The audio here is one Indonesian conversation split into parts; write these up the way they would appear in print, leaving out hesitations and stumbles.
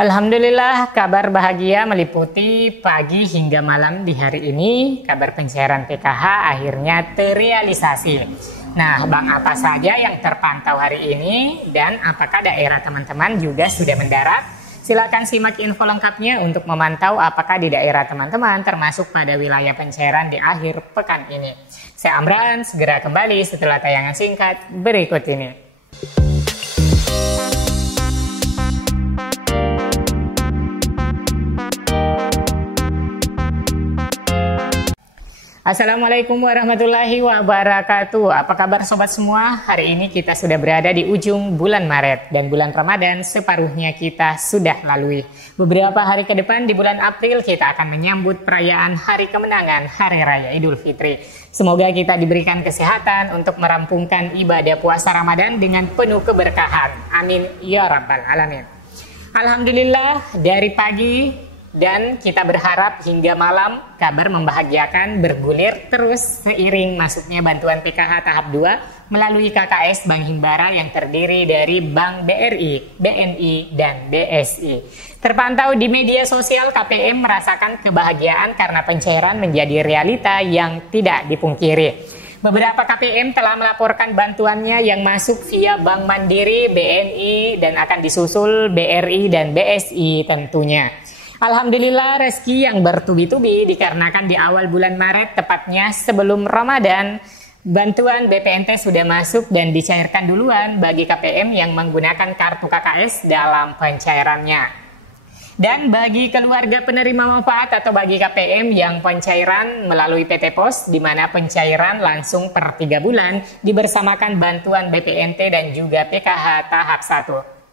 Alhamdulillah, kabar bahagia meliputi pagi hingga malam di hari ini. Kabar pencairan PKH akhirnya terrealisasi. Nah, Bang, apa saja yang terpantau hari ini dan apakah daerah teman-teman juga sudah mendarat? Silakan simak info lengkapnya untuk memantau apakah di daerah teman-teman termasuk pada wilayah pencairan di akhir pekan ini. Saya Amran, segera kembali setelah tayangan singkat berikut ini. Assalamualaikum warahmatullahi wabarakatuh. Apa kabar sobat semua? Hari ini kita sudah berada di ujung bulan Maret dan bulan Ramadan separuhnya kita sudah lalui. Beberapa hari ke depan di bulan April kita akan menyambut perayaan Hari Kemenangan, Hari Raya Idul Fitri. Semoga kita diberikan kesehatan untuk merampungkan ibadah puasa Ramadan dengan penuh keberkahan. Amin ya rabbal alamin. Alhamdulillah dari pagi dan kita berharap hingga malam kabar membahagiakan bergulir terus seiring masuknya bantuan PKH tahap 2 melalui KKS Bank Himbara yang terdiri dari Bank BRI, BNI, dan BSI. Terpantau di media sosial, KPM merasakan kebahagiaan karena pencairan menjadi realita yang tidak dipungkiri. Beberapa KPM telah melaporkan bantuannya yang masuk via Bank Mandiri, BNI, dan akan disusul BRI dan BSI tentunya. Alhamdulillah rezeki yang bertubi-tubi dikarenakan di awal bulan Maret tepatnya sebelum Ramadan bantuan BPNT sudah masuk dan dicairkan duluan bagi KPM yang menggunakan kartu KKS dalam pencairannya. Dan bagi keluarga penerima manfaat atau bagi KPM yang pencairan melalui PT Pos di mana pencairan langsung per 3 bulan dibersamakan bantuan BPNT dan juga PKH tahap 1.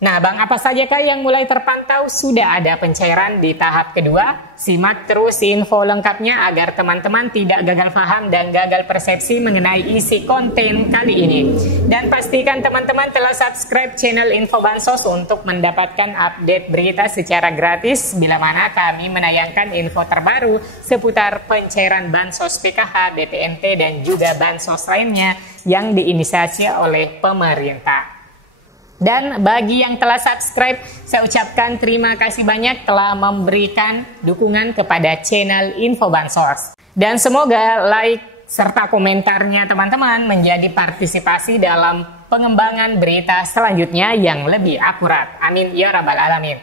Nah, Bang, apa sajakah yang mulai terpantau sudah ada pencairan di tahap kedua? Simak terus info lengkapnya agar teman-teman tidak gagal paham dan gagal persepsi mengenai isi konten kali ini. Dan pastikan teman-teman telah subscribe channel Info Bansos untuk mendapatkan update berita secara gratis bila mana kami menayangkan info terbaru seputar pencairan Bansos PKH, BPNT, dan juga Bansos lainnya yang diinisiasi oleh pemerintah. Dan bagi yang telah subscribe, saya ucapkan terima kasih banyak telah memberikan dukungan kepada channel Info Bansos. Dan semoga like serta komentarnya teman-teman menjadi partisipasi dalam pengembangan berita selanjutnya yang lebih akurat. Amin ya rabbal alamin.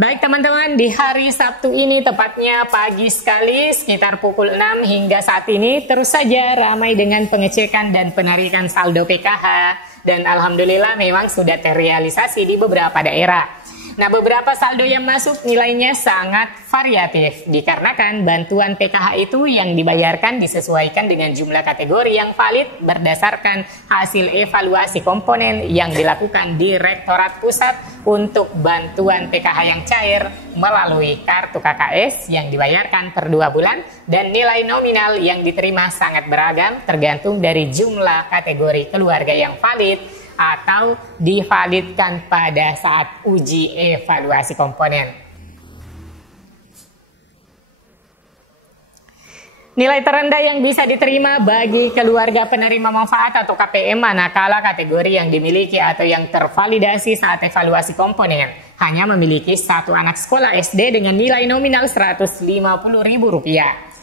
Baik teman-teman, di hari Sabtu ini tepatnya pagi sekali sekitar pukul 6 hingga saat ini terus saja ramai dengan pengecekan dan penarikan saldo PKH. Dan alhamdulillah memang sudah terrealisasi di beberapa daerah. Nah, beberapa saldo yang masuk nilainya sangat variatif dikarenakan bantuan PKH itu yang dibayarkan disesuaikan dengan jumlah kategori yang valid berdasarkan hasil evaluasi komponen yang dilakukan Direktorat Pusat untuk bantuan PKH yang cair melalui kartu KKS yang dibayarkan per 2 bulan dan nilai nominal yang diterima sangat beragam tergantung dari jumlah kategori keluarga yang valid atau divalidkan pada saat uji evaluasi komponen. Nilai terendah yang bisa diterima bagi keluarga penerima manfaat atau KPM manakala kategori yang dimiliki atau yang tervalidasi saat evaluasi komponen hanya memiliki satu anak sekolah SD dengan nilai nominal Rp150.000.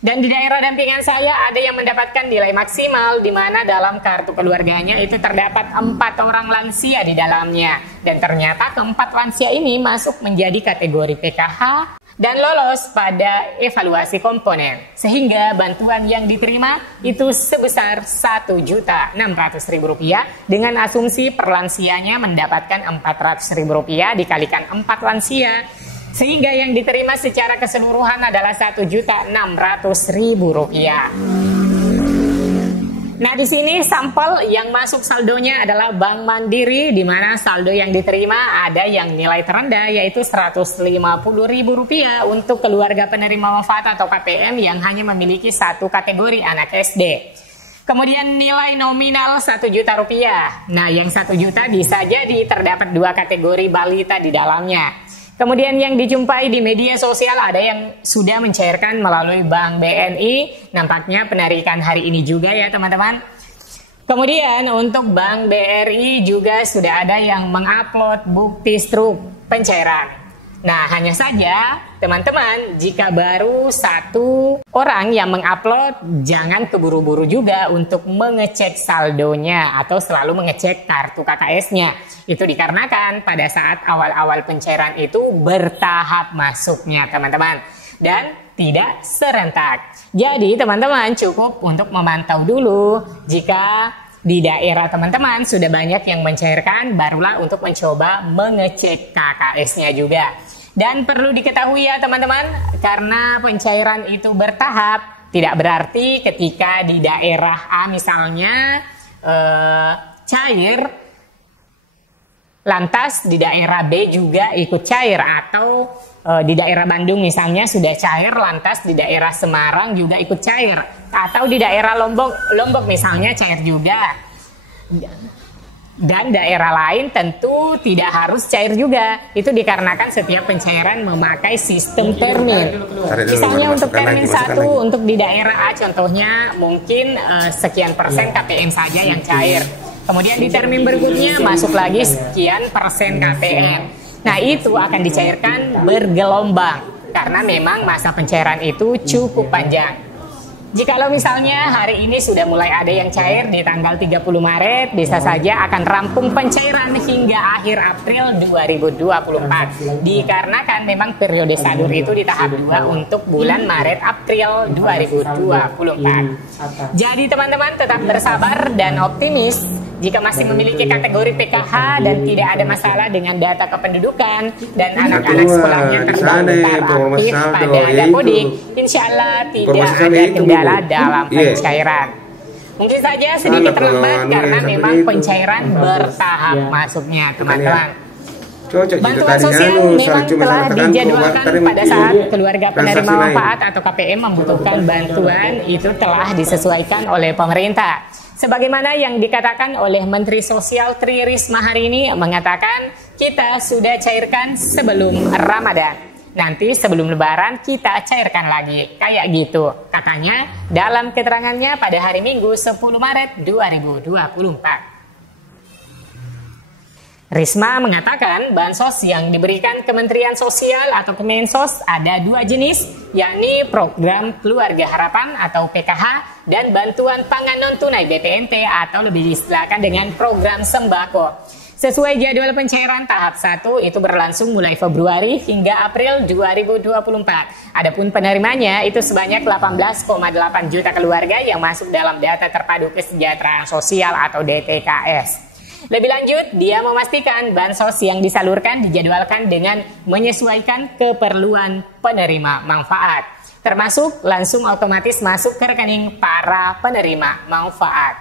Dan di daerah dampingan saya ada yang mendapatkan nilai maksimal di mana dalam kartu keluarganya itu terdapat 4 orang lansia di dalamnya. Dan ternyata keempat lansia ini masuk menjadi kategori PKH dan lolos pada evaluasi komponen. Sehingga bantuan yang diterima itu sebesar Rp1.600.000 dengan asumsi per lansianya mendapatkan Rp400.000 dikalikan 4 lansia. Sehingga yang diterima secara keseluruhan adalah Rp1.600.000. Nah, di sini sampel yang masuk saldonya adalah Bank Mandiri, di mana saldo yang diterima ada yang nilai terendah yaitu Rp150.000 untuk keluarga penerima manfaat atau KPM yang hanya memiliki satu kategori anak SD. Kemudian nilai nominal Rp1.000.000. Nah, yang Rp1.000.000 bisa jadi terdapat 2 kategori balita di dalamnya. Kemudian yang dijumpai di media sosial ada yang sudah mencairkan melalui Bank BNI. Nampaknya penarikan hari ini juga ya teman-teman. Kemudian untuk Bank BRI juga sudah ada yang mengupload bukti struk pencairan. Nah, hanya saja teman-teman, jika baru satu orang yang mengupload, jangan keburu-buru juga untuk mengecek saldonya atau selalu mengecek kartu KKS-nya. Itu dikarenakan pada saat awal-awal pencairan itu bertahap masuknya teman-teman, dan tidak serentak. Jadi teman-teman cukup untuk memantau dulu. Jika di daerah teman-teman sudah banyak yang mencairkan, barulah untuk mencoba mengecek KKS-nya juga. Dan perlu diketahui ya teman-teman, karena pencairan itu bertahap, tidak berarti ketika di daerah A misalnya cair, lantas di daerah B juga ikut cair, atau di daerah Bandung misalnya sudah cair, lantas di daerah Semarang juga ikut cair, atau di daerah Lombok misalnya cair juga, dan daerah lain tentu tidak harus cair juga. Itu dikarenakan setiap pencairan memakai sistem termin. Misalnya untuk termin 1 untuk di daerah A contohnya mungkin sekian persen KPM saja yang cair. Kemudian di termin berikutnya masuk lagi sekian persen KPM. Nah, itu akan dicairkan bergelombang karena memang masa pencairan itu cukup panjang. Jikalau misalnya hari ini sudah mulai ada yang cair di tanggal 30 Maret, bisa saja akan rampung pencairan hingga akhir April 2024. Dikarenakan memang periode sadur itu di tahap 2 untuk bulan Maret April 2024. Jadi teman-teman tetap bersabar dan optimis. Jika masih memiliki kategori PKH dan tidak ada masalah dengan data kependudukan dan anak-anak sekolahnya terdaftar aktif pada Dapodik, insya Allah tidak ada kendala dalam pencairan. Mungkin saja sedikit terlambat karena memang pencairan bertahap masuknya teman-teman. Bantuan sosial memang telah dijadwalkan pada saat keluarga penerima manfaat atau KPM membutuhkan bantuan, itu telah disesuaikan oleh pemerintah. Sebagaimana yang dikatakan oleh Menteri Sosial Tri Risma hari ini, mengatakan kita sudah cairkan sebelum Ramadan. Nanti sebelum Lebaran kita cairkan lagi. Kayak gitu katanya dalam keterangannya pada hari Minggu 10 Maret 2024. Risma mengatakan bansos yang diberikan Kementerian Sosial atau Kemensos ada 2 jenis, yakni Program Keluarga Harapan atau PKH dan Bantuan Pangan Non-Tunai BPNT atau lebih diistilahkan dengan Program Sembako. Sesuai jadwal pencairan tahap 1 itu berlangsung mulai Februari hingga April 2024. Adapun penerimanya itu sebanyak 18,8 juta keluarga yang masuk dalam data terpadu kesejahteraan sosial atau DTKS. Lebih lanjut, dia memastikan bansos yang disalurkan dijadwalkan dengan menyesuaikan keperluan penerima manfaat, termasuk langsung otomatis masuk ke rekening para penerima manfaat.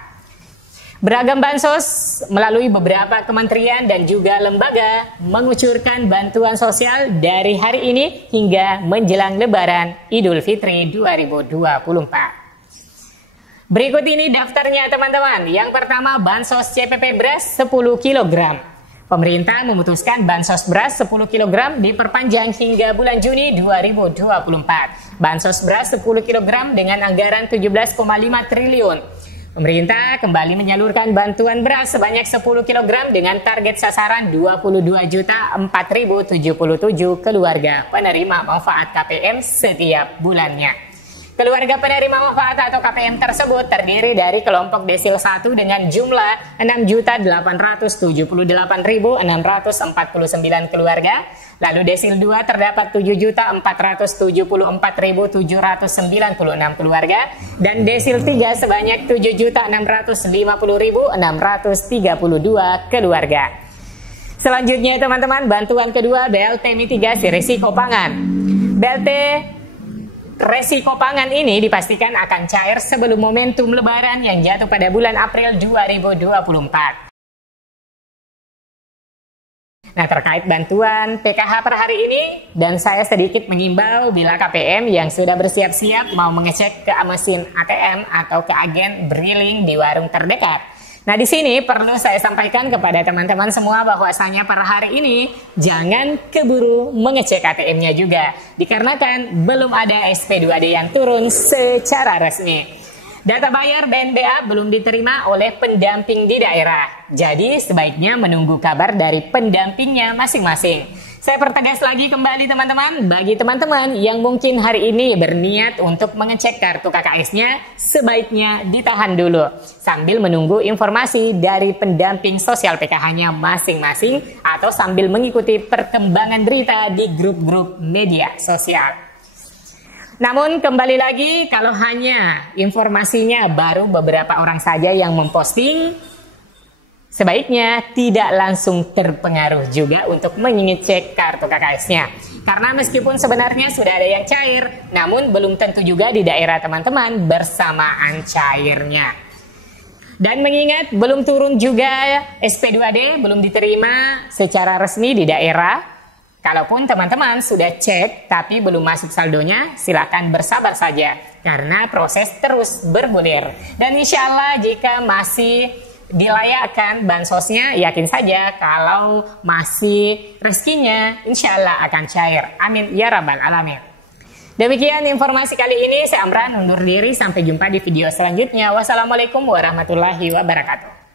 Beragam bansos melalui beberapa kementerian dan juga lembaga mengucurkan bantuan sosial dari hari ini hingga menjelang Lebaran Idul Fitri 2024. Berikut ini daftarnya teman-teman. Yang pertama bansos CPP beras 10 kg. Pemerintah memutuskan bansos beras 10 kg diperpanjang hingga bulan Juni 2024. Bansos beras 10 kg dengan anggaran 17,5 triliun. Pemerintah kembali menyalurkan bantuan beras sebanyak 10 kg dengan target sasaran 22.004.077 keluarga penerima manfaat KPM setiap bulannya. Keluarga penerima manfaat atau KPM tersebut terdiri dari kelompok desil 1 dengan jumlah 6.878.649 keluarga. Lalu desil 2 terdapat 7.474.796 keluarga. Dan desil 3 sebanyak 7.650.632 keluarga. Selanjutnya teman-teman, bantuan kedua BLT mitigasi risiko pangan. BLT resiko pangan ini dipastikan akan cair sebelum momentum Lebaran yang jatuh pada bulan April 2024. Nah, terkait bantuan PKH per hari ini, dan saya sedikit mengimbau bila KPM yang sudah bersiap-siap mau mengecek ke mesin ATM atau ke agen briling di warung terdekat. Nah, di sini perlu saya sampaikan kepada teman-teman semua bahwasanya per hari ini jangan keburu mengecek ATM-nya juga, dikarenakan belum ada SP2D yang turun secara resmi. Data bayar BNBA belum diterima oleh pendamping di daerah. Jadi sebaiknya menunggu kabar dari pendampingnya masing-masing. Saya pertegas lagi kembali teman-teman, bagi teman-teman yang mungkin hari ini berniat untuk mengecek kartu KKS-nya, sebaiknya ditahan dulu sambil menunggu informasi dari pendamping sosial PKH-nya masing-masing atau sambil mengikuti perkembangan berita di grup-grup media sosial. Namun kembali lagi, kalau hanya informasinya baru beberapa orang saja yang memposting, sebaiknya tidak langsung terpengaruh juga untuk mengecek kartu KKS-nya. Karena meskipun sebenarnya sudah ada yang cair, namun belum tentu juga di daerah teman-teman bersamaan cairnya. Dan mengingat belum turun juga SP2D, belum diterima secara resmi di daerah. Kalaupun teman-teman sudah cek tapi belum masuk saldonya, silakan bersabar saja karena proses terus bergulir. Dan insya Allah jika masih dilayakkan bansosnya, yakin saja kalau masih rezekinya insya Allah akan cair. Amin ya rabbal alamin. Demikian informasi kali ini, saya Amran undur diri, sampai jumpa di video selanjutnya. Wassalamualaikum warahmatullahi wabarakatuh.